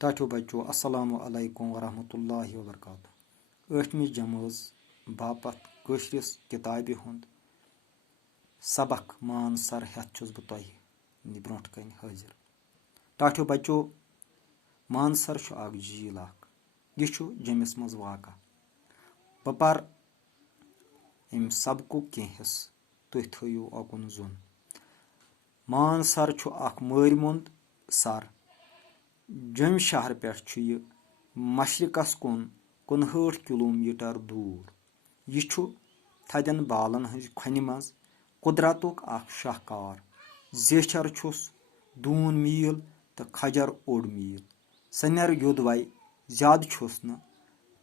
टाठो बच्चों अस्सलामु अलैकुम वरहमतुल्लाहि वबरकातुहू 8वीं जमात बापत कशरिस किताबि हुंद सबक मान सर हेथ छुस बह तोह ब्रोट कन हाजिर। टाठो बच्चों मानसर अख झील यह जमिस मज वाक़ा बह पर अम सबकुक कह हिस्स तुह थो ओकुन जुन। मानसर अख मारिमुंद सर जम शहर पे मशरकस कुन 59 किलोमीटर दूर। यह थदन बालन हज खन मज कुदरतुक अख शाहकार। जेचर छुस दून मील तो खजर ओड मील। सनर योदवै ज्यादा छुस न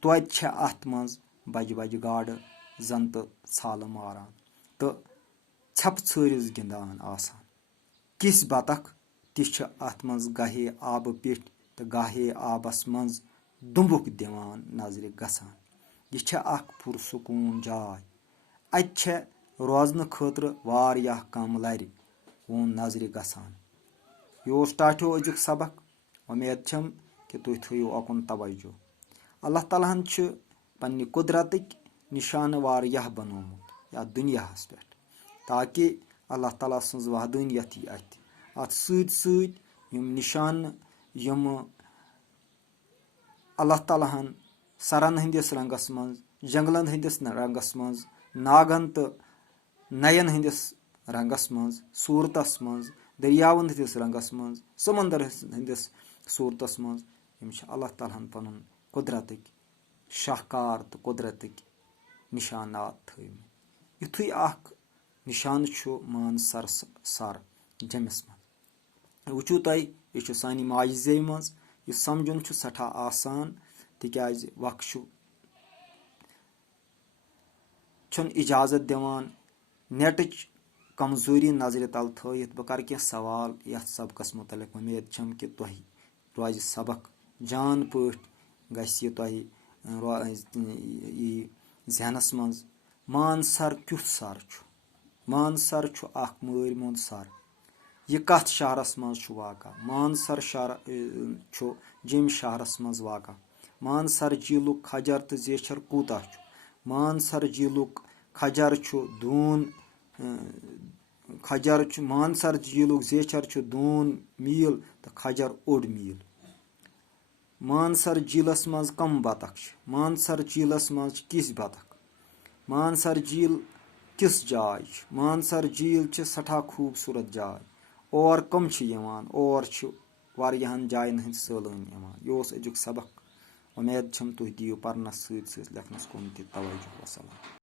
तोत अत मज बज बज गाड़ जन तो छाल मारान तो छप छरिस गिंदान आसान। किस बतख ति अत मज गाहे आब पेठ तो गाहे आबस मज दुम्बुक दिवान नजर गसान। यह अख पुरसकून जाय अत रोजन खतर वारियाह कम लर वोन नजर गसान। यह टाठो अजुक सबक। उम्मीद छम कि तुह थो ओकुन तवज्जो। अल्लाह ताला हन पन्ने कुदरतिक निशान वारियाह बनोमुत यथ दुनियाहस पे ताकि अल्लाह ताला सज वहदानियत यी अत सत यम निशान यम अल्लाह ताला हन सरन हंदिस रंगस मज जंगलन हंदिस रंगस मज नागन तो नयन हंदिस रंगस मज सूरतस मज दरियावन हंदिस रंगस मज समंदर हंदिस सूरतस मज यम अल्लाह ताला हन पनुन कुदरतिक शाहकार तो कुदरतिक निशानात थोमित। युथुई अख निशान मानसर सर जमिस मज वुचु तुह यह सानि माज जे मज यह समझुन सठा आसान तिकाज वक्त छुन इजाजत दिवान नेटच कमजोरी नजर तल थोत। बह कर कह सवाल यथ सबकस मुतलिक। उम्मीद छम कि तुह रोज सबक जान पठ गस तुह जहनस मज। मानसर क्युथ सर मानसर अख मारिमुंद सर। यह कथ शहरस मज वाक़ा। मानसर शहर जम शहरस मज वाक़ा। मानसर झीलुक खजर तो जेचर कूता मानसर झीलुक खजर दून खजर मानसर झीलुक जेचर दून मील तो खजर ओड मील। मानसर झीलस मज कम बतख मानसर झीलस मज किस बतख। मानसर झील किस जाय मानसर झील सठा खूबसूरत जाय। और कम और वारियाहन जायन हंद सैलानी यह अजुक सबक। उम्मीद छम तुह दियो परनस सत लेखनस कुन तवज्जो। वसलाम।